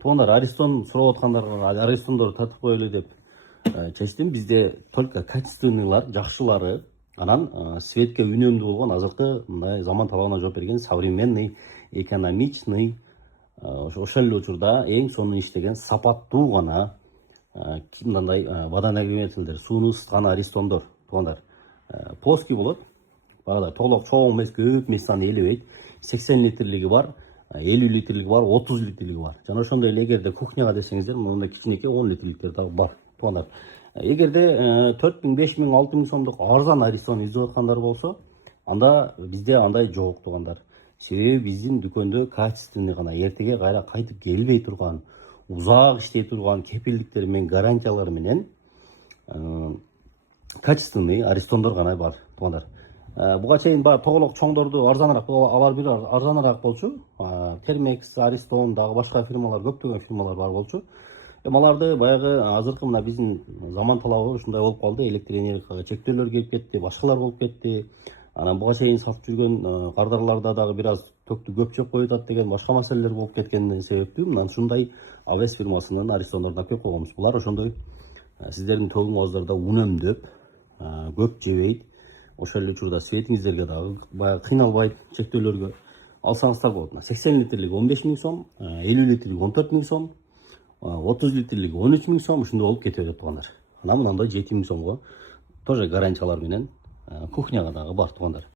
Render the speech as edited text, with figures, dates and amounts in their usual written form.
Туугандар Аристон сурап аткандарга Аристондор татып коелу деп чечтим. Бизде только качественныйлар, жакшылары, анан светке үнөмдүү болгон азыркы мындай заман талабына жооп берген современный, экономичный, ошол эле учурда эң сонун иштеген сапаттуу гана мындай водонагревательдер, сууну ысыткан Аристондор туугандар. Плоский болот. Багада толок чоң эмес, көп местаны элебейт. 80 литрлиги бар, 50 литрлиги бар, 30 литрлиги бар. Жана ошондой эле эгерде кухняга десеңиздер, мындай кичинекей 10 литрликтер дагы бар туугандар. Эгерде 4000, 5000, 6000 сомдук арзан Аристон издеп аткандар болсо, анда бизде андай жок туугандар. Себеби биздин дүкөндө качественный гана, эртеге кайра кайтып келбей турган, узак иштей турган кепилдиктер менен, гарантиялар менен качественный Аристондор гана бар туугандар. Буга чейин баягы тоголок чоңдорду арзаныраак, алар бир арзаныраак болчу. Термекс, Аристон, дагы башка фирмалар, көптөгөн фирмалар бар болчу. Аларды баягы азыркы мына биздин заман талабы ушундай болуп калды. Электр энергияга чектөөлөр келип кетти, башкалар болуп кетти. Анан буга чейин сатып жүргөн кардарларда дагы бир аз төктү көп жеп коюп атат деген башка маселелер болуп кеткенден себептүү мына ушундай Авес фирмасынын Аристондорун алып койгонбуз. Булар ошондой сиздердин төлөңүңүздөрдө үнөмдөп, көп жебейт. Ошол эле учурда светиңиздерге дагы баягы кыйналбайт, чектөөлөргө алсаңыздар болот. 80 литрлиги 15000 сом, 50 литрлиги 14000 сом, 30 литрлиги 13000 сом ушундай болуп кете берет туугандар. Анан мындай 7000 сомго тоже гарантиялар менен кухняга дагы бар туугандар.